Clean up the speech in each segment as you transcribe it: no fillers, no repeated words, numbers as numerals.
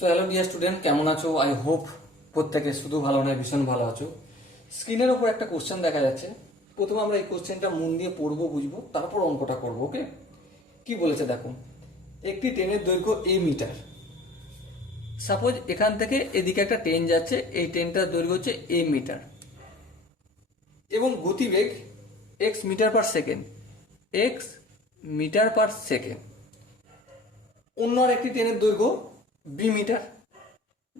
So hello dear student, কেমন আছো? I hope প্রত্যেকে শুধু ভালো নয়, ভীষণ ভালো আছো। স্ক্রিনের উপর একটা কোশ্চেন দেখা যাচ্ছে। প্রথমে আমরা এই কোশ্চেনটা মন দিয়ে পড়বো, বুঝবো, তারপর অঙ্কটা করবো। ওকে, কি বলেছে দেখো। একটি ট্রেনের দৈর্ঘ্য এ মিটার। সাপোজ এখান থেকে এদিকে একটা ট্রেন যাচ্ছে, এই ট্রেনটার দৈর্ঘ্য হচ্ছে এ মিটার এবং গতিবেগ x metre per second. X metre per second. অন্য আর একটি ট্রেনের দৈর্ঘ্য বি মিটার,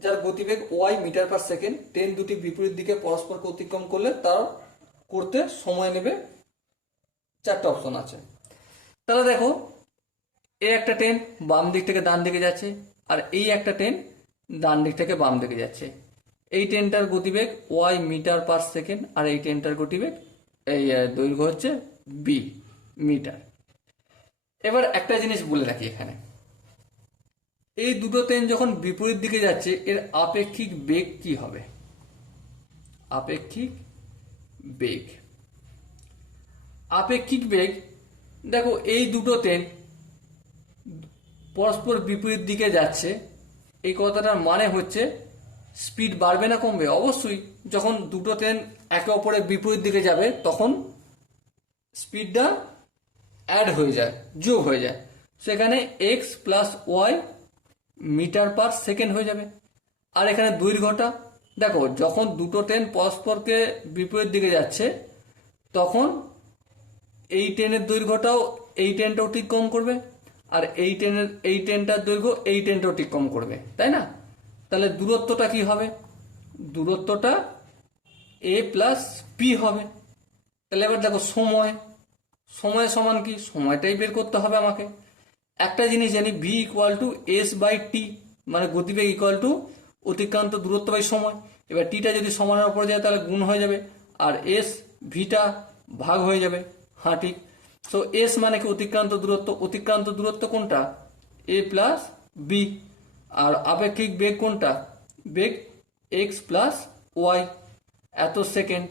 যার গতিবেগ y metre per second. Train দুটি বিপরীত দিকে পরস্পরকে অতিক্রম করলে তার করতে সময় নেবে। চারটে অপশন আছে। তাহলে দেখো, এই একটা ট্রেন বাম দিক থেকে ডান দিকে যাচ্ছে, আর এই একটা ট্রেন ডান দিক থেকে বাম দিকে যাচ্ছে। এই ট্রেনটার গতিবেগ ওয়াই মিটার পার সেকেন্ড, আর এই ট্রেনটার গতিবেগ এই দৈর্ঘ্য হচ্ছে বি মিটার। এবার একটা জিনিস বলে রাখি এখানে, এই দুটো ট্রেন যখন বিপরীত দিকে যাচ্ছে এর আপেক্ষিক বেগ কি হবে? আপেক্ষিক বেগ, আপেক্ষিক বেগ দেখো, এই দুটো ট্রেন পরস্পর বিপরীত দিকে যাচ্ছে, এই কথাটার মানে হচ্ছে স্পিড বাড়বে না কমবে? অবশ্যই। যখন দুটো ট্রেন একে অপরের বিপরীত দিকে যাবে তখন স্পিডটা অ্যাড হয়ে যায়, যোগ হয়ে যায়। সেখানে x plus y metre per second হয়ে যাবে। আর এখানে দৈর্ঘ্যটা দেখো, যখন দুটো ট্রেন পরস্পরকে বিপরীত দিকে যাচ্ছে তখন এই ট্রেনের দৈর্ঘ্যটাও এই ট্রেনটা অতিক্রম করবে, আর এই ট্রেনটার দৈর্ঘ্য এই ট্রেনটা অতিক্রম করবে, তাই না? তাহলে দূরত্বটা কি হবে? দূরত্বটা এ প্লাস পি হবে। তাহলে এবার দেখো, সময় সমান কি? সময়টাই বের করতে হবে আমাকে। একটা জিনিস জানি, v equal to s by t, মানে গতিবেগ ইকুয়াল টু অতিক্রান্ত দূরত্ব বাই সময়। এবার টিটা যদি সমানের উপরে যায় তাহলে গুণ হয়ে যাবে, আর এস ভিটা ভাগ হয়ে যাবে। হ্যাঁ, ঠিক। সো এস মানে কি? অতিক্রান্ত দূরত্ব। অতিক্রান্ত দূরত্ব কোনটা? এ প্লাস বি। আর আপেক্ষিক বেগ কোনটা? বেগ এক্স প্লাস ওয়াই, এত second.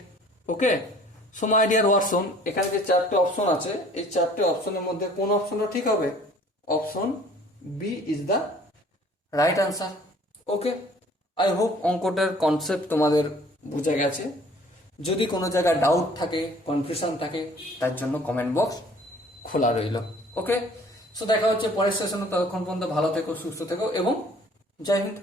Okay, so my dear Watson, এখানে যে চারটে অপশন আছে, এই চারটে অপশনের মধ্যে কোন অপশনটা ঠিক হবে? Option b is the right answer. Okay, I hope অঙ্কটার কনসেপ্ট তোমাদের বুঝে গেছে। যদি কোনো জায়গায় ডাউট থাকে, কনফিউশন থাকে, তার জন্য কমেন্ট বক্স খোলা রইল। ওকে, সো দেখা হচ্ছে পরের সেশনে। ততক্ষণ পর্যন্ত ভালো থেকো, সুস্থ থেকো এবং জয় হিন্দ।